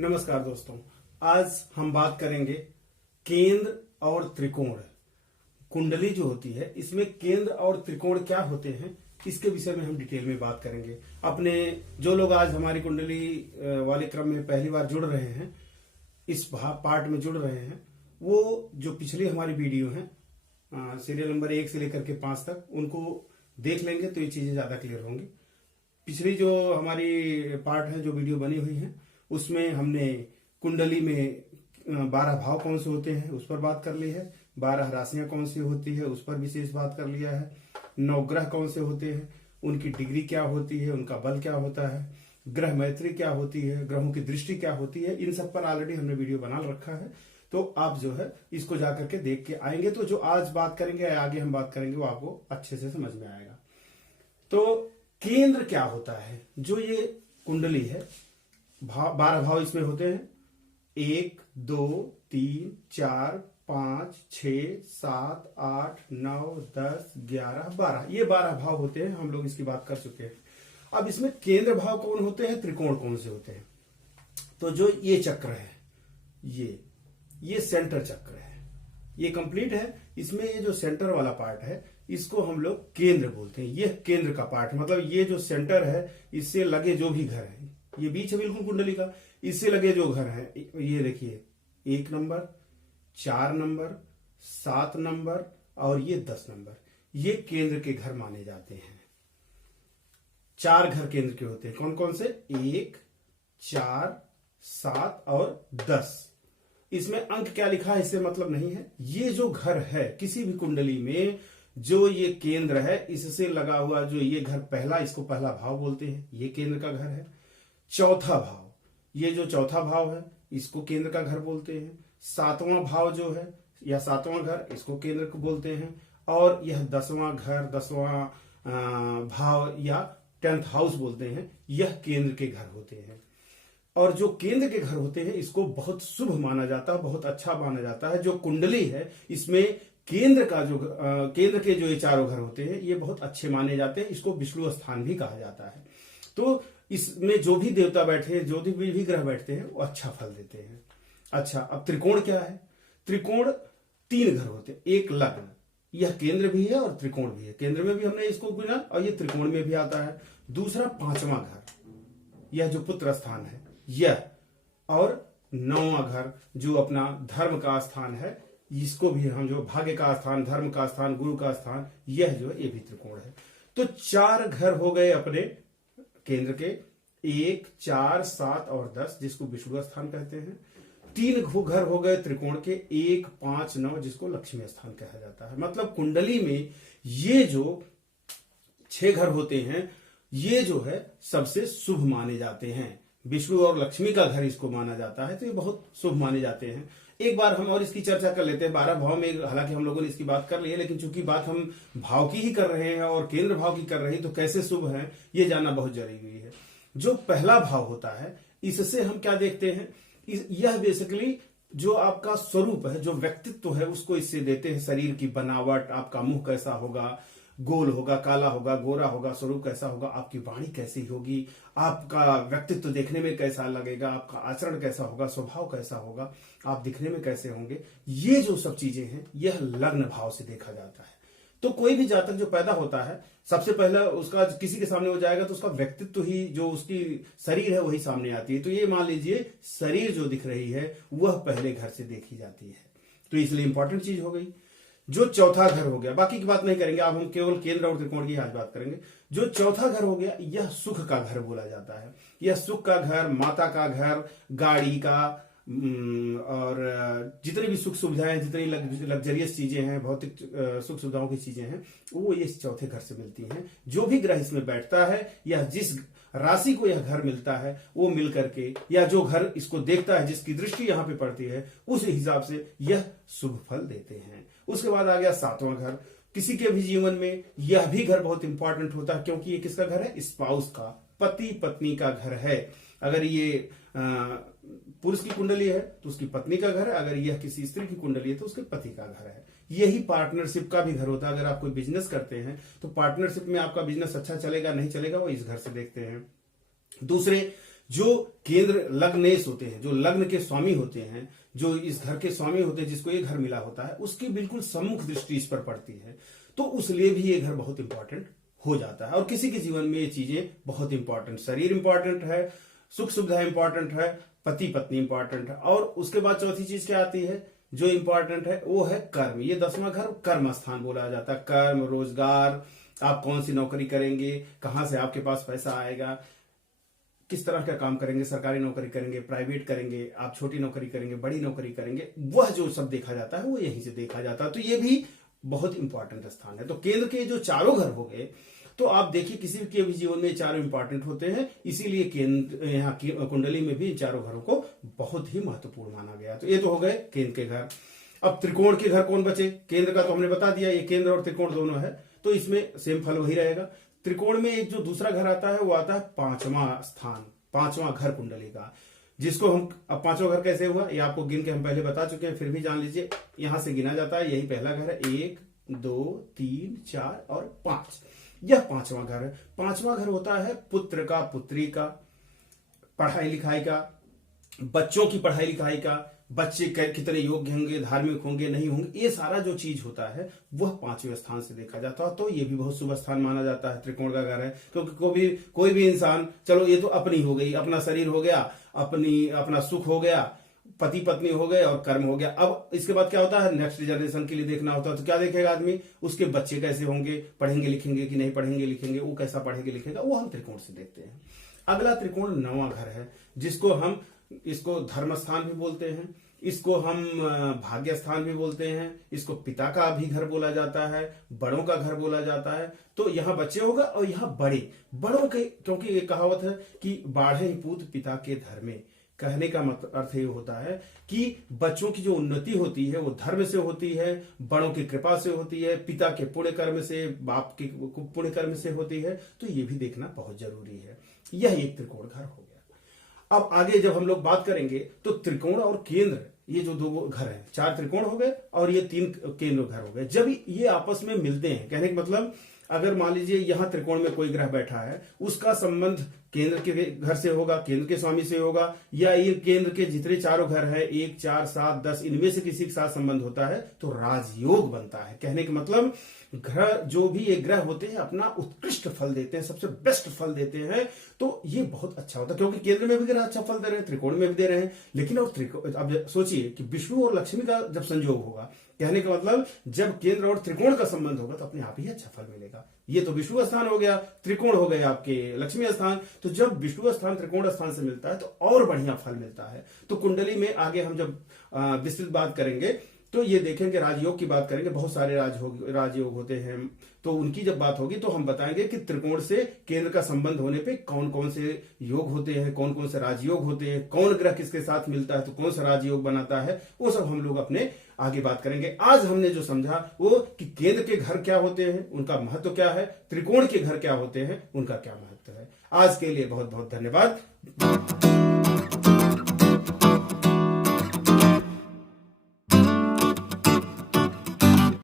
नमस्कार दोस्तों, आज हम बात करेंगे केंद्र और त्रिकोण। कुंडली जो होती है इसमें केंद्र और त्रिकोण क्या होते हैं, इसके विषय में हम डिटेल में बात करेंगे। अपने जो लोग आज हमारी कुंडली वाले क्रम में पहली बार जुड़ रहे हैं, इस पार्ट में जुड़ रहे हैं, वो जो पिछली हमारी वीडियो है सीरियल नंबर 1 से लेकर के 5 तक, उनको देख लेंगे तो ये चीजें ज्यादा क्लियर होंगी। पिछली जो हमारी पार्ट है, जो वीडियो बनी हुई है, उसमें हमने कुंडली में 12 भाव कौन से होते हैं उस पर बात कर ली है, 12 राशियां कौन सी होती है उस पर विशेष बात कर लिया है, 9 ग्रह कौन से होते हैं, उनकी डिग्री क्या होती है, उनका बल क्या होता है, ग्रह मैत्री क्या होती है, ग्रहों की दृष्टि क्या होती है, इन सब पर ऑलरेडी हमने वीडियो बना रखा है। तो आप जो है इसको जाकर के देख के आएंगे तो जो आज बात करेंगे, आगे हम बात करेंगे, वो आपको अच्छे से समझ में आएगा। तो केंद्र क्या होता है? जो ये कुंडली है, 12 भाव इसमें होते हैं, 1 2 3 4 5 6 7 8 9 10 11 12, ये 12 भाव होते हैं। हम लोग इसकी बात कर चुके हैं। अब इसमें केंद्र भाव कौन होते हैं, त्रिकोण कौन से होते हैं? तो जो ये चक्र है, ये सेंटर चक्र है, ये कंप्लीट है। इसमें ये जो सेंटर वाला पार्ट है, इसको हम लोग केंद्र बोलते हैं। ये केंद्र का पार्ट, मतलब ये जो सेंटर है, इससे लगे जो भी घर है, ये बीच है बिल्कुल कुंडली का, इससे लगे जो घर है, ये देखिए 1 नंबर, 4 नंबर, 7 नंबर और ये 10 नंबर, ये केंद्र के घर माने जाते हैं। 4 घर केंद्र के होते हैं। कौन कौन से? 1 4 7 और 10। इसमें अंक क्या लिखा है इससे मतलब नहीं है। ये जो घर है किसी भी कुंडली में, जो ये केंद्र है, इससे लगा हुआ जो ये घर पहला, इसको पहला भाव बोलते हैं, ये केंद्र का घर है। चौथा भाव, ये जो चौथा भाव है, इसको केंद्र का घर बोलते हैं। 7वां भाव जो है, या 7वां घर, इसको केंद्र को बोलते हैं। और यह 10वां घर, 10वां भाव या 10th हाउस बोलते हैं, यह केंद्र के घर होते हैं। और जो केंद्र के घर होते हैं, इसको बहुत शुभ माना जाता है, बहुत अच्छा माना जाता है। जो कुंडली है, इसमें केंद्र का जो केंद्र के जो ये चारों घर होते हैं, ये बहुत अच्छे माने जाते हैं। इसको विष्णु स्थान भी कहा जाता है। तो इसमें जो भी देवता बैठे हैं, जो भी ग्रह बैठते हैं, वो अच्छा फल देते हैं। अच्छा, अब त्रिकोण क्या है? त्रिकोण 3 घर होते हैं। एक लग्न, यह केंद्र भी है और त्रिकोण भी है। केंद्र में भी हमने इसको गिना और ये त्रिकोण में भी आता है। दूसरा 5वां घर, यह जो पुत्र स्थान है यह, और 9वां घर जो अपना धर्म का स्थान है, इसको भी हम जो भाग्य का स्थान, धर्म का स्थान, गुरु का स्थान, यह जो है ये भी त्रिकोण है। तो 4 घर हो गए अपने केंद्र के, 1 4 7 और 10, जिसको विष्णु स्थान कहते हैं। 3 घर हो गए त्रिकोण के, 1 5 9, जिसको लक्ष्मी स्थान कहा जाता है। मतलब कुंडली में ये जो 6 घर होते हैं, ये जो है सबसे शुभ माने जाते हैं। विष्णु और लक्ष्मी का घर इसको माना जाता है, तो ये बहुत शुभ माने जाते हैं। एक बार हम और इसकी चर्चा कर लेते हैं। 12 भाव में हालांकि हम लोगों ने इसकी बात कर ली है, लेकिन चूंकि बात हम भाव की ही कर रहे हैं और केंद्र भाव की कर रहे हैं, तो कैसे शुभ है ये जानना बहुत जरूरी है। जो पहला भाव होता है, इससे हम क्या देखते हैं, यह बेसिकली जो आपका स्वरूप है, जो व्यक्तित्व है, उसको इससे देते हैं। शरीर की बनावट, आपका मुंह कैसा होगा, गोल होगा, काला होगा, गोरा होगा, स्वरूप कैसा होगा, आपकी वाणी कैसी होगी, आपका व्यक्तित्व देखने में कैसा लगेगा, आपका आचरण कैसा होगा, स्वभाव कैसा होगा, आप दिखने में कैसे होंगे, ये जो सब चीजें हैं, यह लग्न भाव से देखा जाता है। तो कोई भी जातक जो पैदा होता है, सबसे पहला उसका किसी के सामने हो जाएगा तो उसका व्यक्तित्व ही, जो उसकी शरीर है, वही सामने आती है। तो ये मान लीजिए शरीर जो दिख रही है, वह पहले घर से देखी जाती है। तो इसलिए इंपॉर्टेंट चीज हो गई। जो चौथा घर हो गया, बाकी की बात नहीं करेंगे, अब हम केवल केंद्र और त्रिकोण की आज बात करेंगे। जो चौथा घर हो गया, यह सुख का घर बोला जाता है। यह सुख का घर, माता का घर, गाड़ी का, और जितनी भी सुख सुविधाएं, जितनी लग्जरियस चीजें हैं, भौतिक सुख सुविधाओं की चीजें हैं, वो ये चौथे घर से मिलती हैं। जो भी ग्रह इसमें बैठता है, या जिस राशि को यह घर मिलता है, वो मिल करके, या जो घर इसको देखता है, जिसकी दृष्टि यहां पे पड़ती है, उस हिसाब से यह शुभ फल देते हैं। उसके बाद आ गया 7वां घर। किसी के भी जीवन में यह भी घर बहुत इंपॉर्टेंट होता है, क्योंकि ये किसका घर है? स्पाउस का, पति पत्नी का घर है। अगर ये पुरुष की कुंडली है तो उसकी पत्नी का घर है, अगर यह किसी स्त्री की कुंडली है तो उसके पति का घर है। यही पार्टनरशिप का भी घर होता है। अगर आप कोई बिजनेस करते हैं तो पार्टनरशिप में आपका बिजनेस अच्छा चलेगा नहीं चलेगा, वो इस घर से देखते हैं। दूसरे जो केंद्र लग्नेश होते हैं, जो लग्न के स्वामी होते हैं, जो इस घर के स्वामी होते हैं, जिसको ये घर मिला होता है, उसकी बिल्कुल सम्मुख दृष्टि इस पर पड़ती है, तो उसलिए भी ये घर बहुत इंपॉर्टेंट हो जाता है। और किसी के जीवन में ये चीजें बहुत इंपॉर्टेंट, शरीर इंपॉर्टेंट है, सुख सुविधा इंपॉर्टेंट है, पति पत्नी इंपॉर्टेंट है, और उसके बाद चौथी चीज क्या आती है जो इंपॉर्टेंट है, वो है कर्म। ये 10वां घर कर्म स्थान बोला जाता है। कर्म, रोजगार, आप कौन सी नौकरी करेंगे, कहां से आपके पास पैसा आएगा, किस तरह का काम करेंगे, सरकारी नौकरी करेंगे, प्राइवेट करेंगे, आप छोटी नौकरी करेंगे, बड़ी नौकरी करेंगे, वह जो सब देखा जाता है वो यहीं से देखा जाता है। तो ये भी बहुत इंपॉर्टेंट स्थान है। तो केंद्र के जो चारों घर हो गए, तो आप देखिए किसी के भी जीवन में चारों इंपॉर्टेंट होते हैं, इसीलिए केंद्र यहाँ की कुंडली में भी इन चारों घरों को बहुत ही महत्वपूर्ण माना गया। तो ये तो हो गए केंद्र के घर। अब त्रिकोण के घर कौन बचे? केंद्र का तो हमने बता दिया, ये केंद्र और त्रिकोण दोनों है, तो इसमें सेम फल वही रहेगा। त्रिकोण में एक जो दूसरा घर आता है वो आता है 5वां स्थान, 5वां घर कुंडली का, जिसको हम, अब 5वां घर कैसे हुआ ये आपको गिन के हम पहले बता चुके हैं, फिर भी जान लीजिए। यहां से गिना जाता है, यही पहला घर है, 1 2 3 4 और 5, यह 5वां घर है। 5वां घर होता है पुत्र का, पुत्री का, पढ़ाई लिखाई का, बच्चों की पढ़ाई लिखाई का, बच्चे कितने योग्य होंगे, धार्मिक होंगे, नहीं होंगे, ये सारा जो चीज होता है वह 5वें स्थान से देखा जाता है। तो ये भी बहुत शुभ स्थान माना जाता है, त्रिकोण का घर है। क्योंकि कोई भी इंसान, चलो ये तो अपनी हो गई, अपना शरीर हो गया, अपना सुख हो गया, पति पत्नी हो गए और कर्म हो गया। अब इसके बाद क्या होता है, नेक्स्ट जनरेशन के लिए देखना होता है। तो क्या देखेगा आदमी, उसके बच्चे कैसे होंगे, पढ़ेंगे लिखेंगे कि नहीं पढ़ेंगे लिखेंगे, वो कैसा पढ़ेंगे लिखेगा, वो हम त्रिकोण से देखते हैं। अगला त्रिकोण 9वां घर है, जिसको हम, इसको धर्म स्थान भी बोलते हैं, इसको हम भाग्य स्थान भी बोलते हैं, इसको पिता का भी घर बोला जाता है, बड़ों का घर बोला जाता है। तो यहाँ बच्चे होगा और यहाँ बड़ों के, क्योंकि ये कहावत है कि बाढ़े ही पूत पिता के धर्म में, कहने का मतलब अर्थ ये होता है कि बच्चों की जो उन्नति होती है वो धर्म से होती है, बड़ों की कृपा से होती है, पिता के पुण्य कर्म से, बाप के पुण्य कर्म से होती है। तो ये भी देखना बहुत जरूरी है। यह एक त्रिकोण घर हो गया। अब आगे जब हम लोग बात करेंगे तो त्रिकोण और केंद्र, ये जो 2 घर हैं, 4 त्रिकोण हो गए और ये 3 केंद्र घर हो गए। जब ये आपस में मिलते हैं, कहने का मतलब, अगर मान लीजिए यहां त्रिकोण में कोई ग्रह बैठा है, उसका संबंध केंद्र के घर से होगा, केंद्र के स्वामी से होगा, या ये केंद्र के जितने चारों घर हैं 1 4 7 10 इनमें से किसी के साथ संबंध होता है तो राजयोग बनता है। कहने का मतलब ग्रह, जो भी ये ग्रह होते हैं अपना उत्कृष्ट फल देते हैं, सबसे बेस्ट फल देते हैं। तो ये बहुत अच्छा होता है, क्योंकि केंद्र में भी ग्रह अच्छा फल दे रहे हैं, त्रिकोण में भी दे रहे हैं। लेकिन और त्रिकोण, अब सोचिए कि विष्णु और लक्ष्मी का जब संयोग होगा, कहने का मतलब जब केंद्र और त्रिकोण का संबंध होगा तो अपने आप ही अच्छा फल मिलेगा। ये तो विष्णु स्थान हो गया, त्रिकोण हो गए आपके लक्ष्मी स्थान। तो जब विष्णु स्थान त्रिकोण स्थान से मिलता है तो और बढ़िया फल मिलता है। तो कुंडली में आगे हम जब विस्तृत बात करेंगे तो ये देखेंगे, राजयोग की बात करेंगे, बहुत सारे राजयोग होते हैं। तो उनकी जब बात होगी तो हम बताएंगे कि त्रिकोण से केंद्र का संबंध होने पे कौन कौन से योग होते हैं, कौन कौन से राजयोग होते हैं, कौन ग्रह किसके साथ मिलता है तो कौन सा राजयोग बनाता है, वो सब हम लोग अपने आगे बात करेंगे। आज हमने जो समझा वो कि केंद्र के घर क्या होते हैं, उनका महत्व क्या है, त्रिकोण के घर क्या होते हैं, उनका क्या महत्व है। आज के लिए बहुत बहुत धन्यवाद।